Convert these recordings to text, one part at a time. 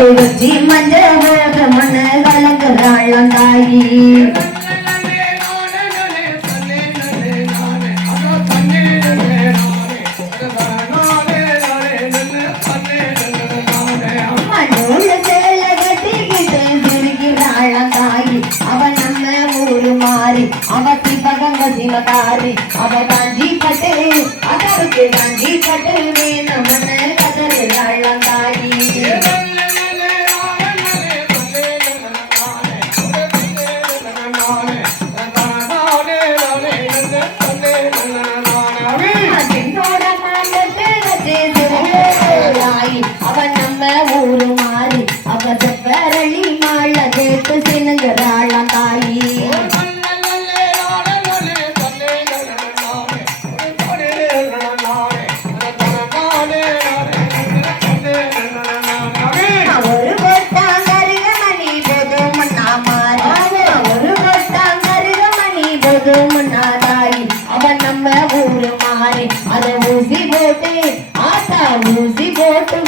அது வச்சு மஞ்ச போக மண்ண கலக்குறாள் தாயி மண்ணோட சேல சிவகாரி அவ காஞ்சி பட்டு அதற்கு காஞ்சி பட்டு வேணும். போதும் அவன் நம்ம ஊரு மாறி. அதை ஊசி போட்டு ஆத்தா ஊசி போட்டு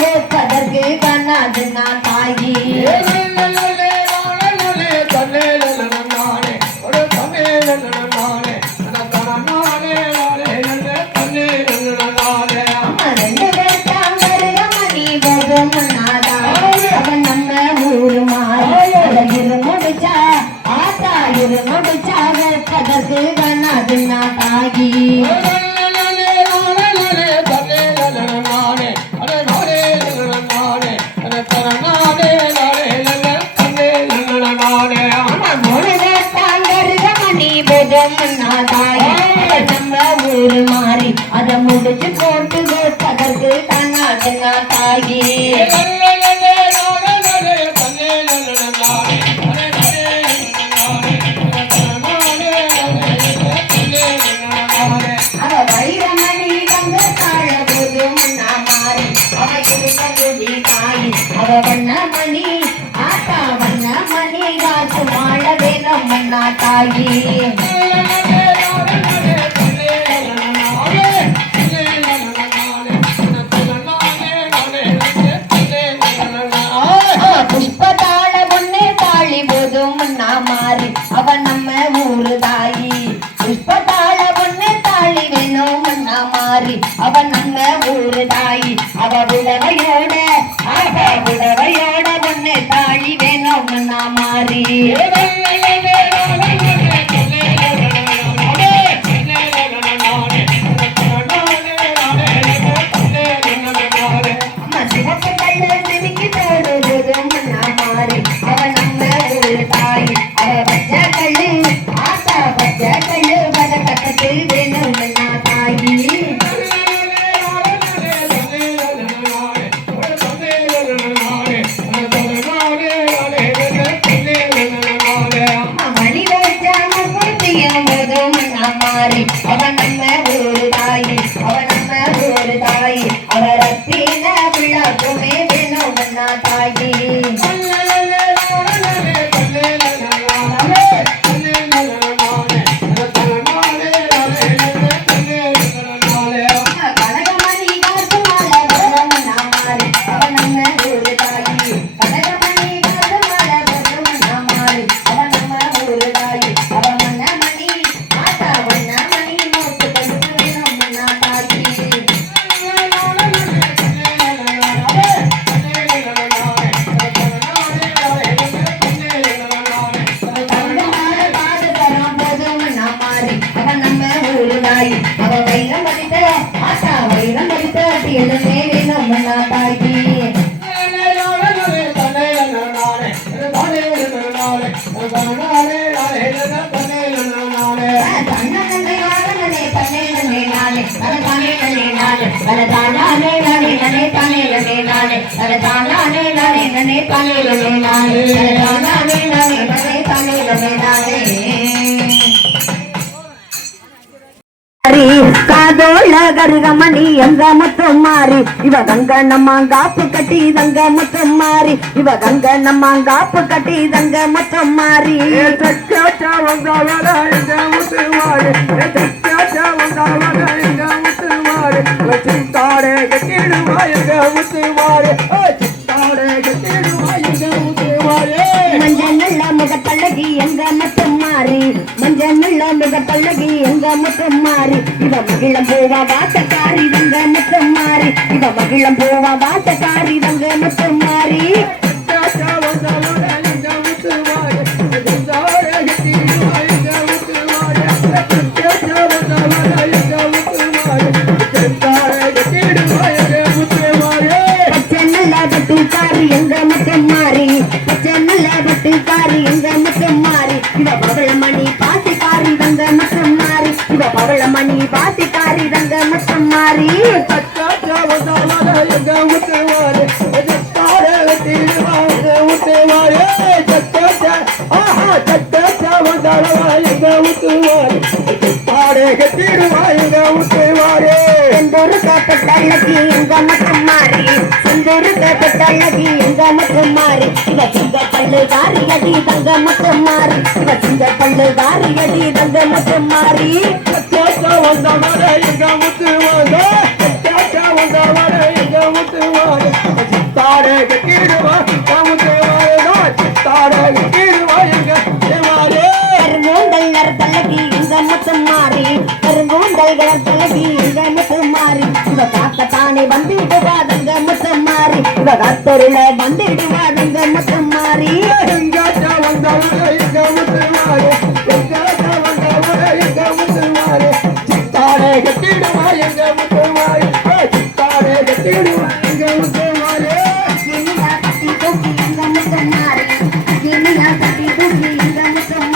ஆத்தா இரு முடிச்சா வைப்பதற்கு கண்ணாது நான் தாயி தாயி அவ வண்ணமணி ஆத்தா வண்ணமணி காத்து வாழ வேணும் மன்னா ஊரு தாய். அவ விடவையோட அவ விடவையோட ஒண்ணு தாளி வேணும் நான் மாறி. அவன் அம்மாறி அவன் நம்ம ஒரு தாயி. அவன் நம்ம ஒரு தாயி. அவ ரத்தின விழாக்குமே வேணும் தாயி. நானே நானே தானே நானே நானே அத தானே நானே நானே தானே நானே நானே அத தானே நானே நானே தானே நானே மாறி காதோಳ கருகமணி எங்க முத்தம் மாறி? இவ கங்க நம்ம காப்பு கட்டி தங்க முத்தம் மாறி. இவ கங்க நம்ம காப்பு கட்டி தங்க முத்தம் மாறி. வாயிருக ஊத்து வாரு சித்தாடே கட்டிடு வாயிருக ஊத்து வாரு மஞ்சள் நல்ல முக பல்லகி எங்க மட்டும் மாறி? மஞ்சள் நல்ல முக பல்லகி இவ மகிழம் போவா வாசக்காரி தங்க மட்டும் மாறி. இவ மகிழம் போவா வாசக்காரி தங்க மட்டும் மாறி. நல்ல பட்டுக்காரி எங்க முத்தம் மாறி. இவ பவளமணி பாசிக்காரி தங்க மட்டும் மாறி. இவ பவளமணி பாசிக்காரி தங்க மட்டும் மாறி. செந்தூரு காப்பட்டழகி எங்க முத்தம் மாறி செந்தூரு காப்பட்டழகி எங்க முத்தம் மாறி இவ சிங்க பல்லு காரியடி தங்க முத்தம் மாறி இவ சிங்க பல்லு காரியடி தங்க முத்தம் மாறி கருங்கூந்தல் தானே காக்கத்தானே வந்துடுவா முத்தம் மாறி. இவ கத்தருள வந்துடுவா தங்க முத்தம் மாறி. இனியா தாண்டி தூக்கி எங்க முத்தம்